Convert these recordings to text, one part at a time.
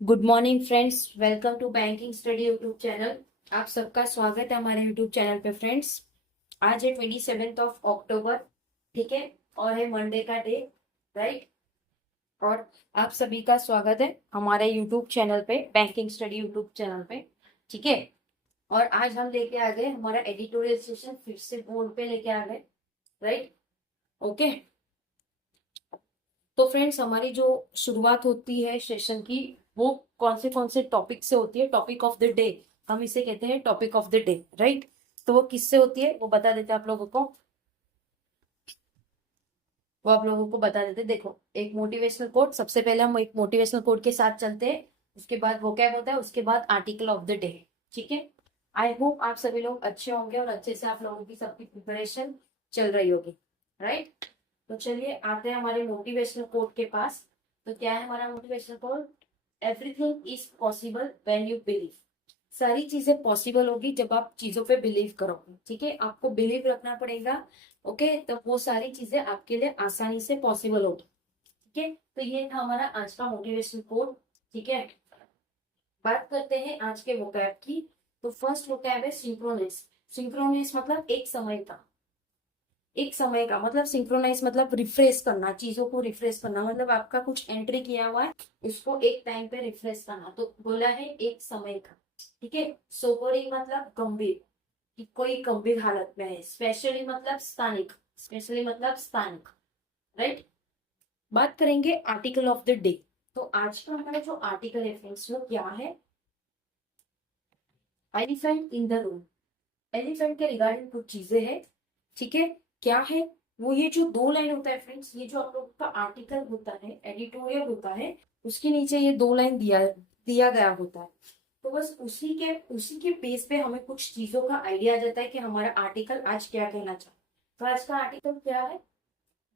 Good morning friends, welcome to banking study YouTube channel. आप सबका स्वागत है हमारे यूट्यूब चैनल पे फ्रेंड्स। आज है 27 अक्टूबर, ठीक है, और है मंडे का डे, राइट। और आप सभी का स्वागत है हमारे यूट्यूब चैनल पे, बैंकिंग स्टडी यूट्यूब चैनल पे, ठीक है। और आज हम लेके आ गए हमारा एडिटोरियल सेशन, फिर से बोर्ड पे लेके आ गए, राइट। ओके, तो फ्रेंड्स हमारी जो शुरुआत होती है सेशन की, वो कौन से टॉपिक से होती है? टॉपिक ऑफ द डे, हम इसे कहते हैं topic of the day, right. तो वो किससे होती है वो बता देते हैं आप लोगों को, वो आप लोगों को बता देते हैं। देखो, एक मोटिवेशनल कोट, सबसे पहले हम एक मोटिवेशनल कोट के साथ चलते हैं, उसके बाद वोकैब होता है, उसके बाद आर्टिकल ऑफ द डे, ठीक है। आई होप आप सभी लोग अच्छे होंगे और अच्छे से आप लोगों की सबकी प्रिपरेशन चल रही होगी, राइट। तो चलिए आते हैं हमारे मोटिवेशनल कोट के पास। तो क्या है हमारा motivational quote? Everything is possible when you believe. सारी चीजें पॉसिबल होगी जब आप चीजों पे बिलीव करोगे, ठीक है। आपको बिलीव रखना पड़ेगा, ओके, तो वो सारी चीजें आपके लिए आसानी से पॉसिबल होगी, ठीक है। तो ये था हमारा आज का मोटिवेशनल कोट, ठीक है। बात करते हैं आज के वोकैब की। तो फर्स्ट वोकैब है सिंक्रोनाइज। सिंक्रोनाइज मतलब एक समय का, एक समय का मतलब सिंक्रोनाइज मतलब रिफ्रेश करना, चीजों को रिफ्रेश करना, मतलब आपका कुछ एंट्री किया हुआ है, उसको एक टाइम पे रिफ्रेश करना, तो बोला है एक समय का, ठीक है। सोबरिंग मतलब गंभीर, कि कोई गंभीर हालत में है। स्पेशली मतलब स्थानिक, स्पेशली मतलब स्थानिक, राइट। बात करेंगे आर्टिकल ऑफ द डे। तो आज का हमारा जो आर्टिकल है फ्रेंड्स, वो क्या है? Elephant in the room. Elephant के रिगार्डिंग कुछ चीजें हैं, ठीक है। क्या है वो? ये जो दो लाइन होता है फ्रेंड्स, ये जो आप लोग का आर्टिकल होता है, एडिटोरियल होता है, उसके नीचे ये दो लाइन दिया दिया गया होता है। तो बस उसी के बेस पे हमें कुछ चीजों का आइडिया आ जाता है कि हमारा आर्टिकल आज क्या कहना चाहता है। तो आज का आर्टिकल क्या है?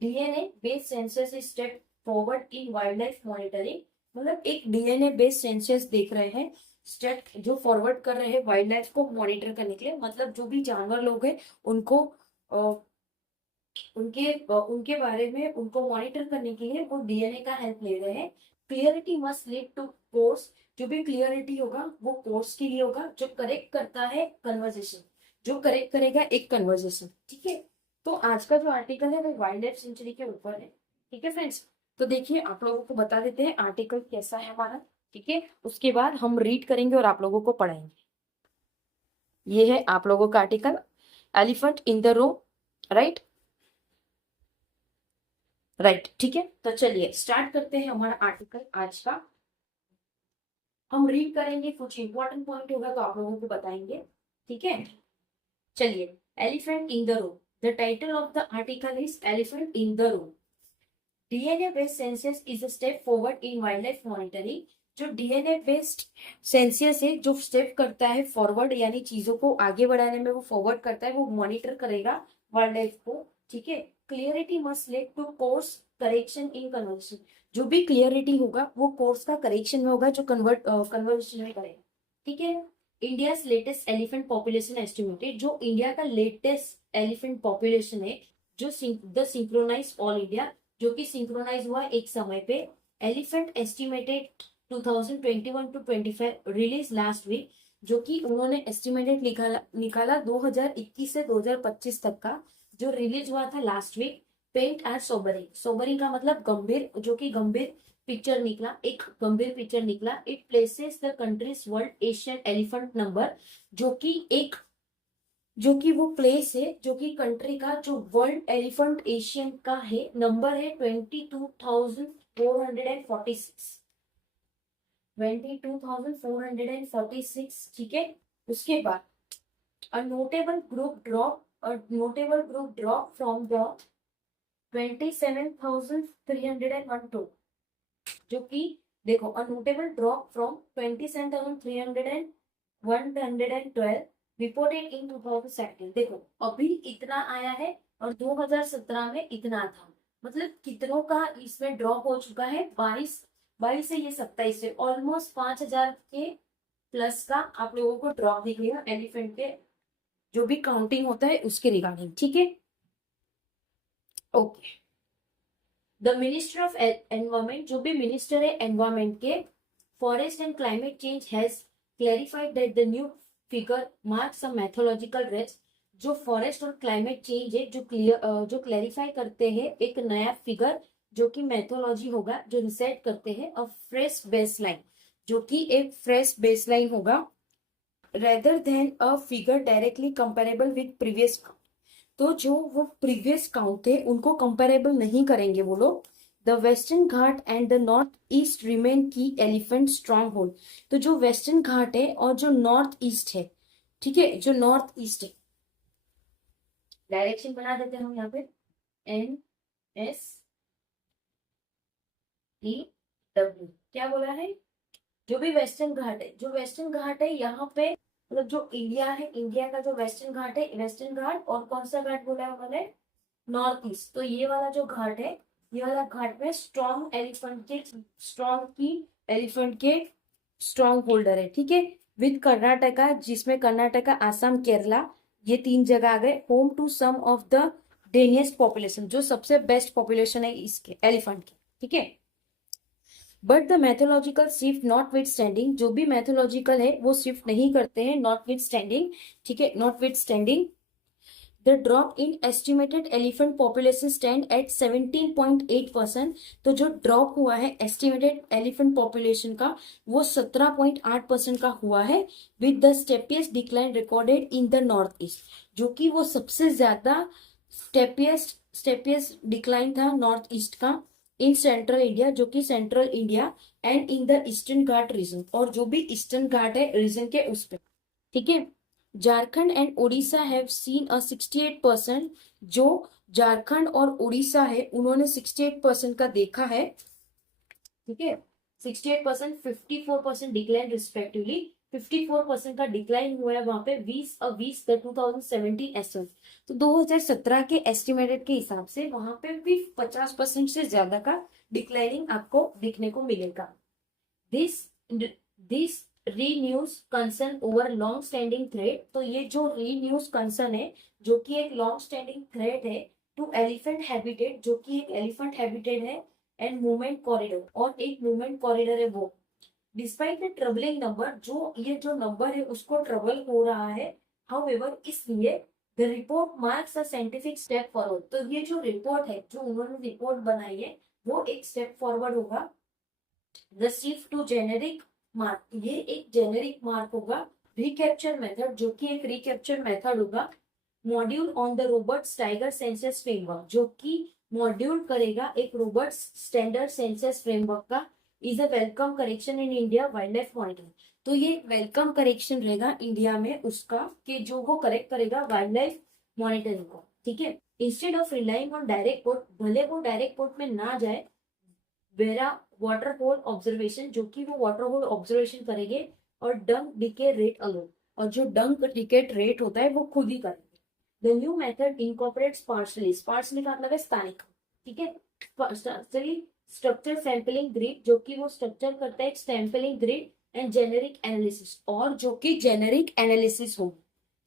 DNA based census step forward in wild life monitoring. मतलब एक डीएनए बेस्ड सेंसस देख रहे हैं, स्टेप जो फॉरवर्ड कर रहे हैं वाइल्ड लाइफ को मॉनिटर करने के लिए, मतलब जो भी जानवर लोग हैं उनको उनके बारे में उनको मॉनिटर करने के लिए वो डीएनए का हेल्प ले रहे हैं। Clarity must lead to course. जो भी क्लियरिटी होगा वो कोर्स के लिए होगा, जो करेक्ट करता है कन्वर्जेशन, जो करेक्ट करेगा एक कन्वर्जेशन, ठीक है। तो आज का जो आर्टिकल है वो वाइल्ड लाइफ सेंचुरी के ऊपर है, ठीक है फ्रेंड्स। तो देखिए आप लोगों को बता देते हैं आर्टिकल कैसा है हमारा, ठीक है। उसके बाद हम रीड करेंगे और आप लोगों को पढ़ाएंगे। ये है आप लोगों का article, elephant in the room, right. Right, ठीक है। तो चलिए स्टार्ट करते हैं हमारा आर्टिकल आज का। हम रीड करेंगे, कुछ इंपॉर्टेंट पॉइंट होगा तो आप लोगों को बताएंगे, ठीक है। चलिए, elephant in the room. The title of the article is elephant in the room. DNA based census is a step forward in wild life monitoring. जो डीएनए बेस्ड सेंसस है, जो स्टेप करता है फॉरवर्ड, यानी चीजों को आगे बढ़ाने में वो फॉरवर्ड करता है, वो मॉनिटर करेगा वाइल्ड लाइफ को, ठीक है। Clarity must lead to course correction in conversation. जो भी क्लियरिटी होगा वो कोर्स का करेक्शन में होगा, जो कन्वर्सेशन में करेगा, ठीक है। India latest elephant population estimated. जो इंडिया का लेटेस्ट एलिफेंट पॉपुलेशन है, जो द सिंक्रोनाइज ऑल इंडिया, जो कि सिंक्रोनाइज हुआ एक समय पे। Elephant estimated 2021 to 25 release last week. जो कि उन्होंने एस्टिमेटेड निकाला निकाला 2021 से 2025 तक का, जो रिलीज हुआ था last week. Paint and sobering. Sobering का मतलब गंभीर, जो कि गंभीर पिक्चर निकला, एक गंभीर पिक्चर निकला। It places the countries world Asian elephant number. जो कि एक, जो कि वो प्लेस है, जो कि कंट्री का जो वर्ल्ड एलिफेंट एशियन का है नंबर है 22,446। 22,446, ठीक है। उसके बाद a notable group drop from the 27,312। जो कि देखो, अ notable drop from 27,312 reported in 2017। देखो अभी इतना आया है और 2017 में इतना था, मतलब कितनों का इसमें ड्रॉप हो चुका है? 22, 22 से ये 27 से ऑलमोस्ट 5,000 के प्लस का आप लोगों को ड्रॉप दिखेगा एलिफेंट के, जो भी काउंटिंग होता है उसके रिगार्डिंग, ठीक है। Okay, the minister of environment. जो भी मिनिस्टर है एनवायरमेंट के, forest and climate change has clarified that the new figure marks a mythological rest. जो फॉरेस्ट और क्लाइमेट चेंज है जो क्लैरिफाई करते हैं एक नया फिगर जो कि मैथोलॉजी होगा, जो रिसेट करते हैं अ फ्रेश बेसलाइन, जो कि एक फ्रेश बेसलाइन होगा rather than a figure directly comparable with previous. तो जो वो प्रीवियस काउंट थे उनको कंपेरेबल नहीं करेंगे वो लोग। The western Ghat and the north east remain की एलिफेंट स्ट्रॉन्ग होल्ड। तो जो वेस्टर्न घाट है और जो नॉर्थ ईस्ट है, ठीक है, जो नॉर्थ ईस्ट है, डायरेक्शन बना देते हैं हम यहाँ पे NSEW। क्या बोला है? जो भी वेस्टर्न घाट है, जो वेस्टर्न घाट है यहाँ पे, मतलब जो इंडिया है, इंडिया का जो वेस्टर्न घाट है, वेस्टर्न घाट, और कौन सा घाट बोला है उन्होंने? North east. तो ये वाला जो घाट है, ये वाला घाट में एलिफेंट के स्ट्रॉन्ग होल्डर है, ठीक है, विद कर्नाटका, जिसमें कर्नाटका, आसाम, केरला, ये 3 जगह आ गए। Home to some of the densest population, जो सबसे बेस्ट पॉपुलेशन है इसके एलिफेंट की, ठीक है। But the mythological shift not with standing, जो भी मैथोलॉजिकल है वो शिफ्ट नहीं करते हैं नॉट विथ स्टैंडिंग, ठीक है, not with standing the drop in estimated elephant population stand at 17.8%। तो जो ड्रॉप हुआ है एस्टिमेटेड एलिफेंट पॉपुलेशन का, वो 17.8% का हुआ है, with the steepest decline recorded in the north east, जो कि वो सबसे ज्यादा स्टेपियस्ट डिक्लाइन था नॉर्थ ईस्ट का इन सेंट्रल इंडिया, जो कि central India and in the Eastern Ghat region, और जो भी ईस्टर्न घाट है रीजन के उस पे, ठीक है। Jharkhand and Orissa have seen a 68%। जो झारखंड और उड़ीसा है उन्होंने 68% का देखा है, ठीक है, 68%, 54% डिक्लाइन रिस्पेक्टिवली। 54% का डिक्लाइन हुआ है वहां पे 20 द 2017 एस्टिमेट। तो 2017 के एस्टिमेटेड के हिसाब से वहां पे भी 50% से ज्यादा का डिक्लाइनिंग आपको दिखने को मिलेगा। This this renews concern over long standing threat. तो ये जो रीन्यूज कंसर्न है, जो कि एक लॉन्ग स्टैंडिंग थ्रेड है टू एलिफेंट हैबिटेट, जो कि एक एलिफेंट हैबिटेट है, एंड मूवमेंट कॉरिडोर, और एक मूवमेंट कॉरिडोर है वो। डिस्पाइट द ट्रबलिंग नंबर, जो ये जो नंबर है उसको ट्रबल हो रहा है, हाउएवर, इसलिए the report marks a scientific step forward. तो ये जो रिपोर्ट है, जो उन्होंने रिपोर्ट बनाई है, वो एक स्टेप फॉरवर्ड होगा। The shift to generic mark, ये एक जेनेरिक मार्क होगा। रिकैप्चर मेथड, जो कि एक रिकैप्चर मेथड होगा। Module on the robots tiger census framework, जो कि मॉड्यूल करेगा एक रोबोट्स स्टैंडर्ड सेंसस फ्रेमवर्क का, is a welcome correction in India wildlife life मॉनिटरिंग। तो ये वेलकम करेक्शन रहेगा इंडिया में उसका, कि जो वो करेक्ट करेगा वाइल्ड लाइफ मॉनिटरिंग को, ठीक है। Instead of relying on direct port, भले वो डायरेक्ट पोर्ट में ना जाए, वेरा वाटर होल ऑब्जर्वेशन, जो कि वो वाटर होल ऑब्जर्वेशन करेंगे, और डंक डिके रेट अलोन, और जो डंक डिके रेट होता है वो खुद ही करेंगे। The new method incorporates parsley, parsley का मतलब है स्थानिक, ठीक है, स्ट्रक्चर सैंपलिंग ग्रिड, जो कि वो स्ट्रक्चर करता है sampling grid, and generic analysis, और जो कि जेनेरिक एनालिसिस हो,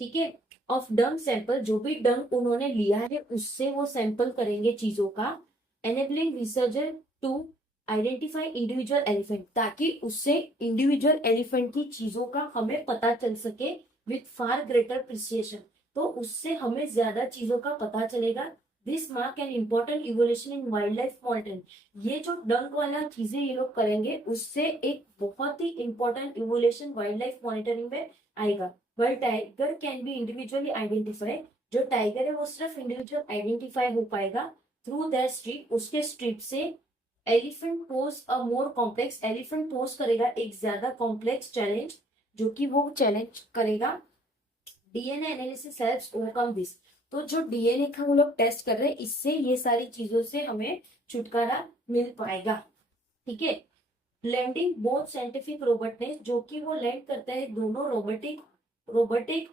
ठीक है, ऑफ डंक सैंपल, जो भी डंक उन्होंने लिया है उससे वो सैंपल करेंगे चीजों का। Enabling researcher to identify individual elephant, ताकि उससे इंडिविजुअल एलिफेंट की चीजों का हमें पता चल सके विथ फार ग्रेटर प्रिसिएशन। तो उससे हमें ज्यादा चीजों का पता चलेगा। This mark an important evolution in wild life monitoring, ये जो डंक वाला चीजें ये लोग करेंगे उससे एक बहुत ही important evolution wild life monitoring में आएगा। Wild tiger can be individually identify, जो टाइगर है वो सिर्फ इंडिविजुअल आइडेंटिफाई हो पाएगा थ्रू दैट स्ट्रिप, उसके स्ट्रिप से। Elephant pose a more complex, elephant pose करेगा एक ज्यादा कॉम्प्लेक्स चैलेंज, जो कि वो चैलेंज करेगा। DNA analysis helps overcome this, तो जो डीएनए का वो लोग टेस्ट कर रहे हैं, इससे ये सारी चीजों से हमें छुटकारा मिल पाएगा, ठीक है। ब्लेंडिंग बोथ साइंटिफिक रोबोटनेस, जो कि वो लेंड करता है दोनों robotic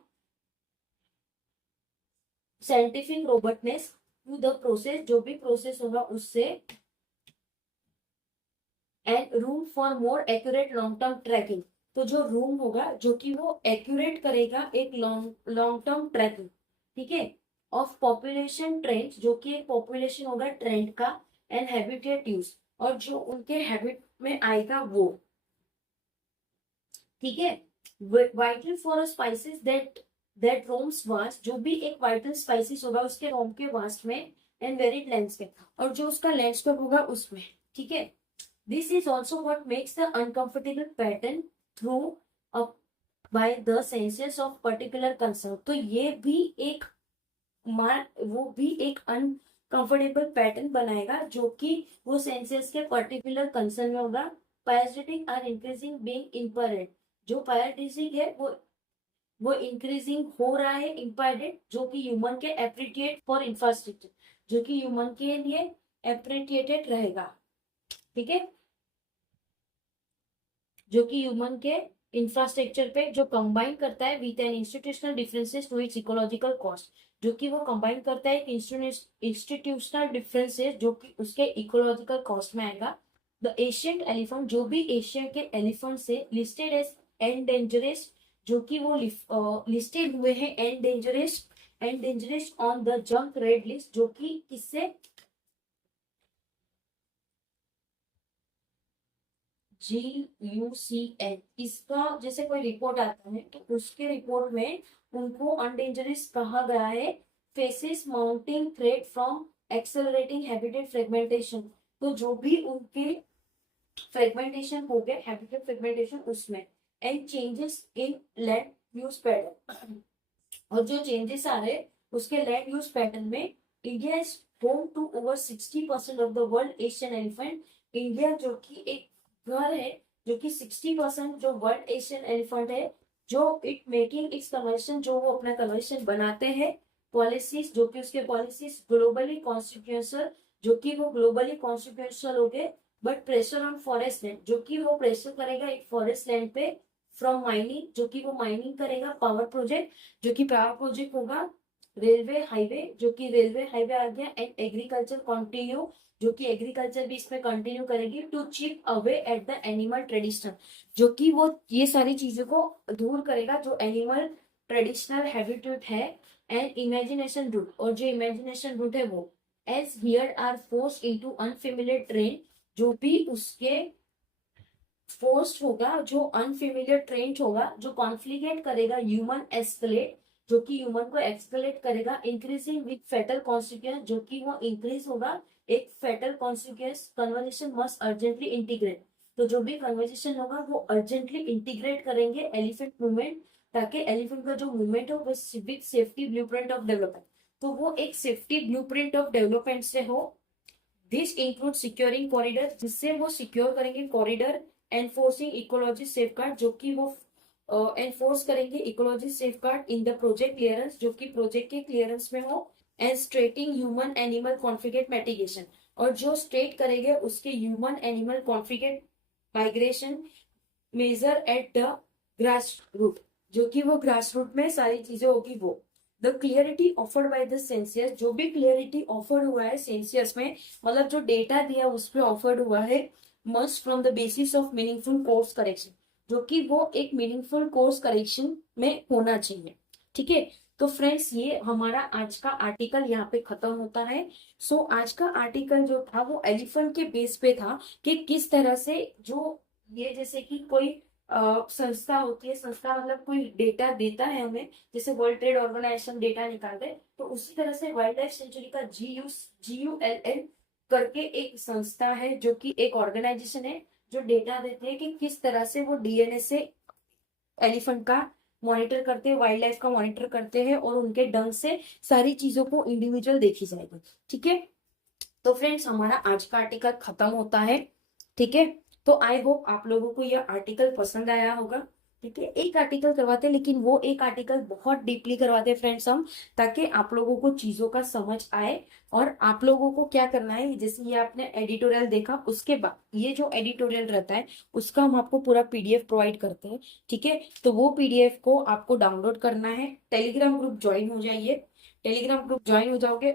scientific robustness to the process, जो भी प्रोसेस होगा उससे, and room for more accurate long term tracking, तो जो रूम होगा जो कि वो एक्यूरेट करेगा एक लॉन्ग टर्म ट्रैकिंग, ठीक है, ऑफ पॉपुलेशन ट्रेंड, जो कि एक पॉपुलेशन होगा ट्रेंड का, एंड हैबिटेट यूज, और जो उनके हैबिट में आएगा वो, ठीक है। Vital for spices that roams vast, जो भी एक वाइटल स्पाइसेस होगा उसके रोम के वास्ट में, एंड वेरिड लैंडस्केप, और जो उसका लैंडस्केप होगा उसमें, ठीक है। This is also what makes the uncomfortable pattern through up by the senses of particular concern. तो ये भी एक वो भी एक अनकंफर्टेबल पैटर्न बनाएगा जो कि वो सेंसेस के पर्टिकुलर कंसर्न में होगा। Parasitic are increasing being impaired, जो पैरासिटिक है वो इंक्रीजिंग हो रहा है, इम्पेयर्ड, जो कि ह्यूमन के एप्रिटिएट फॉर इंफ्रास्ट्रक्चर, जो कि ह्यूमन के लिए एप्रिटिएटेड रहेगा, ठीक है, जो कि ह्यूमन के इंफ्रास्ट्रक्चर पे जो कंबाइन करता है with an institutional differences to its ecological cost, जो कि वो कंबाइन करता है इंस्टीट्यूशनल डिफरेंसेस जो कि उसके इकोलॉजिकल कॉस्ट में आएगा। द एशियंट एलिफेंट, जो भी एशिया के एलिफेंट से लिस्टेड एज एंडेंजरस, जो कि वो लिस्टेड हुए हैं एंडेंजरस ऑन द जंक रेड लिस्ट, जो कि किससे, GUCN, इसका जैसे कोई रिपोर्ट आता है तो उसके रिपोर्ट में उनको अनडेंजरस कहा गया है, faces mounting threat from accelerating habitat fragmentation. तो जो भी उनके फ्रेगमेंटेशन हो गए, हैबिटेट फ्रेगमेंटेशन उसमें, and changes in land use pattern, और जो चेंजेस आ रहे उसके लैंड यूज पैटर्न में, India is home to over 60% of the world Asian elephant. India जो कि एक घर है, जो कि 60% जो वर्ल्ड एशियन एलिफेंट है, जो इट मेकिंग इट्स कन्वर्शन, जो वो अपना कन्वर्शन बनाते हैं, पॉलिसीज, जो कि उसके पॉलिसीज ग्लोबली कॉन्स्टिट्यूशनल, जो कि वो ग्लोबली कॉन्स्टिट्यूशनल हो गए, but pressure on forest land, जो कि वो प्रेशर करेगा एक फॉरेस्ट लैंड पे फ्रॉम माइनिंग, जो कि वो माइनिंग करेगा, पावर प्रोजेक्ट, जो कि पावर प्रोजेक्ट होगा, रेलवे हाईवे, जो कि रेलवे हाईवे आ गया, एंड एग्रीकल्चर कंटिन्यू, जो कि एग्रीकल्चर भी इसमें कंटिन्यू करेगी, to chip away at the animal tradition, जो कि वो ये सारी चीजों को दूर करेगा जो एनिमल ट्रेडिशनल हैबिटेट है, एंड इमेजिनेशन रूट, और जो इमेजिनेशन रूट है वो, as here are force into unfamiliar train, जो भी उसके फोर्स्ड होगा, जो अनफेमिलियर ट्रेंड होगा, जो कॉन्फ्लिकेट करेगा ह्यूमन एस्केलेट, जो कि ह्यूमन को एक्सकेलेट करेगा, इंक्रीजिंग विद फेटल कॉन्सिक्वेंस, जो कि वो इंक्रीज होगा एक fatal consequence, conversation must urgently integrate. तो जो भी कन्वर्जेशन होगा वो अर्जेंटली इंटीग्रेट करेंगे एलिफेंट मूवमेंट, ताकि एलिफेंट का जो मूवमेंट हो वो with safety blueprint of development, तो वो एक सेफ्टी ब्लूप्रिंट ऑफ डेवलपमेंट से हो। दिस इंक्लूड सिक्योरिंग कॉरिडोर, जिससे वो सिक्योर करेंगे कॉरिडोर, एनफोर्सिंग इकोलॉजी सेफगार्ड, जो कि वो एनफोर्स करेंगे ecology safeguard in the project clearance, जो कि प्रोजेक्ट के क्लियरेंस में हो, and stating human animal conflict mitigation, और जो स्टेट करेंगे उसके human animal conflict migration measure at the grass root, जो कि वो ग्रास रूट में सारी चीजें होगी वो। The clarity offered by the census, जो भी क्लियरिटी ऑफर्ड हुआ है सेंसियस में, मतलब जो डेटा दिया उस पर ऑफर्ड हुआ है, must from the basis of meaningful course correction, जो कि वो एक मीनिंगफुल कोर्स करेक्शन में होना चाहिए, ठीक है। तो फ्रेंड्स ये हमारा आज का आर्टिकल यहाँ पे खत्म होता है। सो आज का आर्टिकल जो था वो एलिफेंट के बेस पे था कि किस तरह से जो ये जैसे कि कोई संस्था होती है, संस्था मतलब कोई डेटा देता है हमें, जैसे वर्ल्ड ट्रेड ऑर्गेनाइजेशन डेटा निकालते हैं, तो उसी तरह से वाइल्ड लाइफ सेंचुरी का GULL करके एक संस्था है, जो कि एक ऑर्गेनाइजेशन है जो डेटा देते हैं कि किस तरह से वो DNA से एलिफेंट का मॉनिटर करते हैं, वाइल्ड लाइफ का मॉनिटर करते हैं, और उनके ढंग से सारी चीजों को इंडिविजुअल देखी जाएगी, ठीक है। तो फ्रेंड्स हमारा आज का आर्टिकल खत्म होता है, ठीक है। तो आई होप आप लोगों को यह आर्टिकल पसंद आया होगा, ठीक है। एक आर्टिकल करवाते हैं लेकिन वो एक आर्टिकल बहुत डीपली करवाते हैं फ्रेंड्स हम, ताकि आप लोगों को चीजों का समझ आए, और आप लोगों को क्या करना है, जैसे ये आपने एडिटोरियल देखा, उसके बाद ये जो एडिटोरियल रहता है उसका हम आपको पूरा PDF प्रोवाइड करते हैं, ठीक है। तो वो PDF को आपको डाउनलोड करना है, टेलीग्राम ग्रुप ज्वाइन हो जाइए, टेलीग्राम ग्रुप ज्वाइन हो जाओगे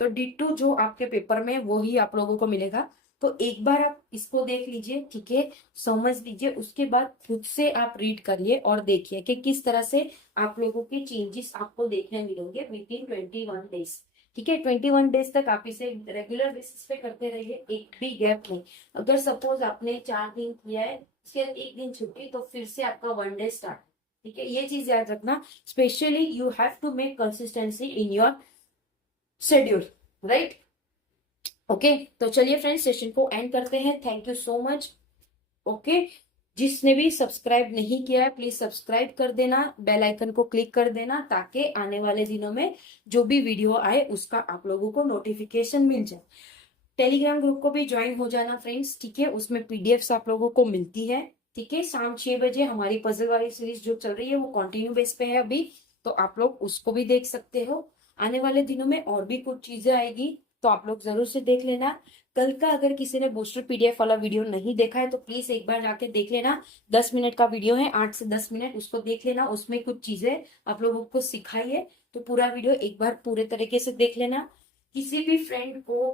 तो डिट्टो जो आपके पेपर में वो ही आप लोगों को मिलेगा। तो एक बार आप इसको देख लीजिए, ठीक है, समझ लीजिए, उसके बाद खुद से आप रीड करिए और देखिए कि किस तरह से आप लोगों के चेंजेस आपको देखने मिलेंगे विद इन 21 डेज, ठीक है। 21 डेज तक आप इसे रेगुलर बेसिस पे करते रहिए, एक भी गैप नहीं। अगर सपोज आपने 4 दिन किया है, उसके बाद एक दिन छुट्टी, तो फिर से आपका 1 डे स्टार्ट। ठीक है, ये चीज याद रखना। Specially you have to make consistency in your schedule, right. Okay, तो चलिए फ्रेंड्स, सेशन को एंड करते हैं। Thank you so much. Okay, जिसने भी सब्सक्राइब नहीं किया है प्लीज सब्सक्राइब कर देना, बेल आइकन को क्लिक कर देना, ताकि आने वाले दिनों में जो भी वीडियो आए उसका आप लोगों को नोटिफिकेशन मिल जाए। टेलीग्राम ग्रुप को भी ज्वाइन हो जाना फ्रेंड्स, ठीक है, उसमें पीडीएफ्स आप लोगों को मिलती है। ठीक है, शाम 6 बजे हमारी पजल वाली सीरीज जो चल रही है वो कंटिन्यू बेस पे है अभी, तो आप लोग उसको भी देख सकते हो। आने वाले दिनों में और भी कुछ चीजें आएगी, तो आप लोग जरूर से देख लेना। कल का अगर किसी ने बूस्टर पीडीएफ वाला वीडियो नहीं देखा है तो प्लीज एक बार जाके देख लेना। 10 मिनट का वीडियो है, 8 से 10 मिनट, उसको देख लेना। उसमें कुछ चीजें आप लोगों को सिखाई है, तो पूरा वीडियो एक बार पूरे तरीके से देख लेना। किसी भी फ्रेंड को,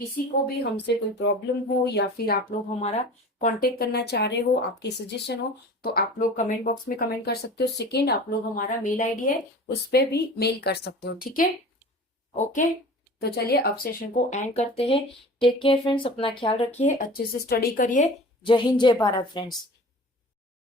किसी को भी हमसे कोई प्रॉब्लम हो, या फिर आप लोग हमारा कांटेक्ट करना चाह रहे हो, आपके सजेशन हो, तो आप लोग कमेंट बॉक्स में कमेंट कर सकते हो। सेकंड, आप लोग हमारा मेल आईडी है, उस पर भी मेल कर सकते हो। ठीक है, ओके। तो चलिए अब सेशन को एंड करते हैं। टेक केयर फ्रेंड्स, अपना ख्याल रखिए, अच्छे से स्टडी करिए। जय हिंद, जय भारत फ्रेंड्स।